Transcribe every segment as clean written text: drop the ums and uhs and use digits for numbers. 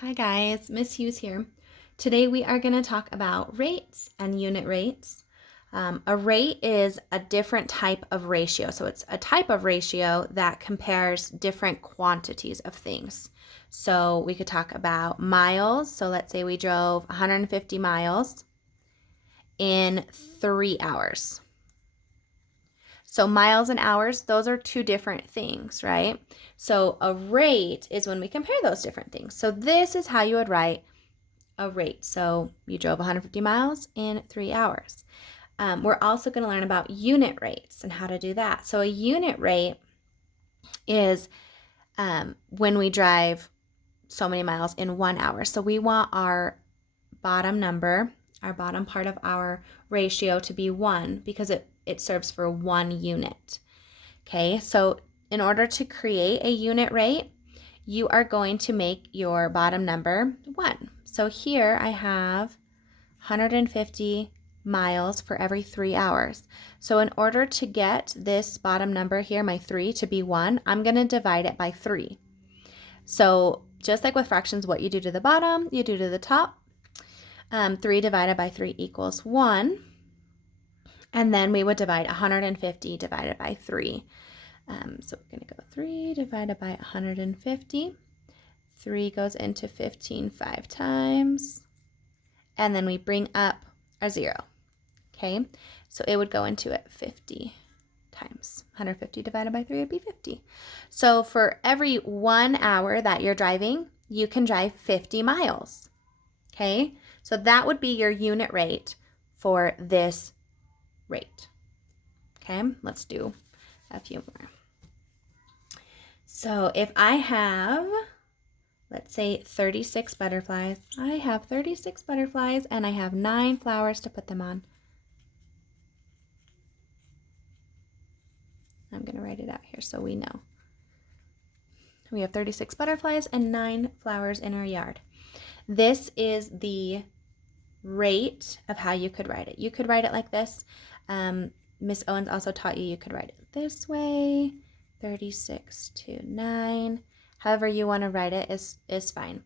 Hi guys, Miss Hughes here. Today we are going to talk about rates and unit rates. A rate is a different type of ratio. So it's a type of ratio that compares different quantities of things. So we could talk about miles. So let's say we drove 150 miles in 3 hours. So miles and hours, those are two different things, right? So a rate is when we compare those different things. So this is how you would write a rate. So you drove 150 miles in 3 hours. We're also going to learn about unit rates and how to do that. So a unit rate is when we drive so many miles in 1 hour. So we want our bottom number, our bottom part of our ratio to be 1 because it serves for 1 unit. Okay, so in order to create a unit rate, you are going to make your bottom number 1. So here I have 150 miles for every 3 hours. So in order to get this bottom number here, my 3, to be 1, I'm going to divide it by 3. So just like with fractions, what you do to the bottom, you do to the top. 3 divided by 3 equals 1. And then we would divide 150 divided by 3. So we're going to go 3 divided by 150. 3 goes into 15 5 times. And then we bring up our 0. Okay, so it would go into it 50 times. 150 divided by 3 would be 50. So for every 1 hour that you're driving, you can drive 50 miles. Okay, so that would be your unit rate for this rate. Okay, let's do a few more. So if I have, let's say 36 butterflies, I have 36 butterflies and I have 9 flowers to put them on. I'm going to write it out here so we know. We have 36 butterflies and 9 flowers in our yard. This is the rate of how you could write it. You could write it like this. Miss Owens also taught you could write it this way, 36 to 9. However you want to write it is fine.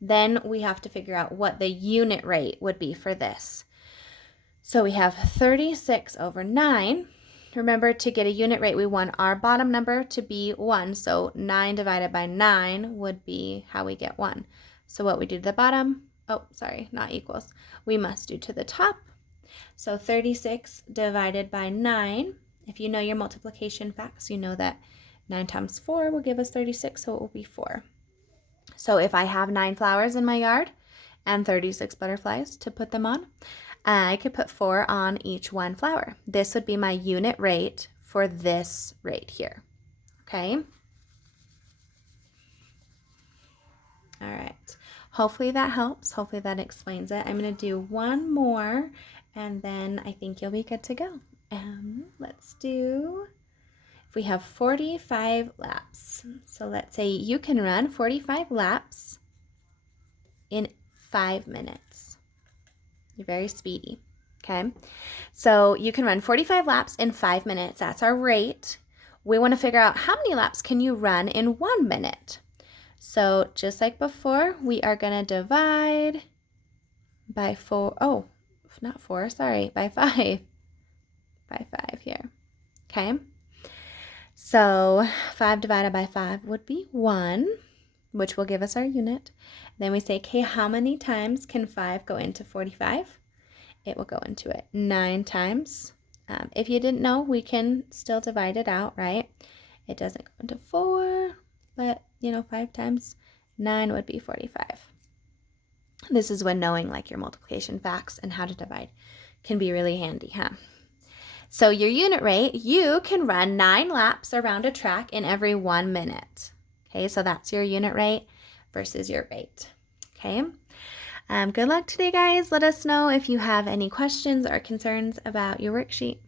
Then we have to figure out what the unit rate would be for this. So we have 36 over 9. Remember, to get a unit rate, we want our bottom number to be 1. So 9 divided by 9 would be how we get 1. So what we do to the bottom, not equals, we must do to the top. So 36 divided by 9, if you know your multiplication facts, you know that 9 times 4 will give us 36, so it will be 4. So if I have 9 flowers in my yard and 36 butterflies to put them on, I could put 4 on each one flower. This would be my unit rate for this rate here. Okay? All right. Hopefully that helps. Hopefully that explains it. I'm going to do one more, and then I think you'll be good to go. Let's do, if we have 45 laps. So let's say you can run 45 laps in 5 minutes. You're very speedy. Okay, so you can run 45 laps in 5 minutes. That's our rate. We want to figure out how many laps can you run in 1 minute. So just like before, we are going to divide by 4. Oh, not 4, sorry, by 5. By 5 here. Okay, so 5 divided by 5 would be 1, which will give us our unit. Then we say, okay, how many times can 5 go into 45? It will go into it 9 times. If you didn't know, we can still divide it out, right? It doesn't go into 4, but 5 times 9 would be 45. This is when knowing like your multiplication facts and how to divide can be really handy, huh? So your unit rate, you can run 9 laps around a track in every 1 minute. Okay, so that's your unit rate versus your rate. Okay. Good luck today, guys. Let us know if you have any questions or concerns about your worksheet.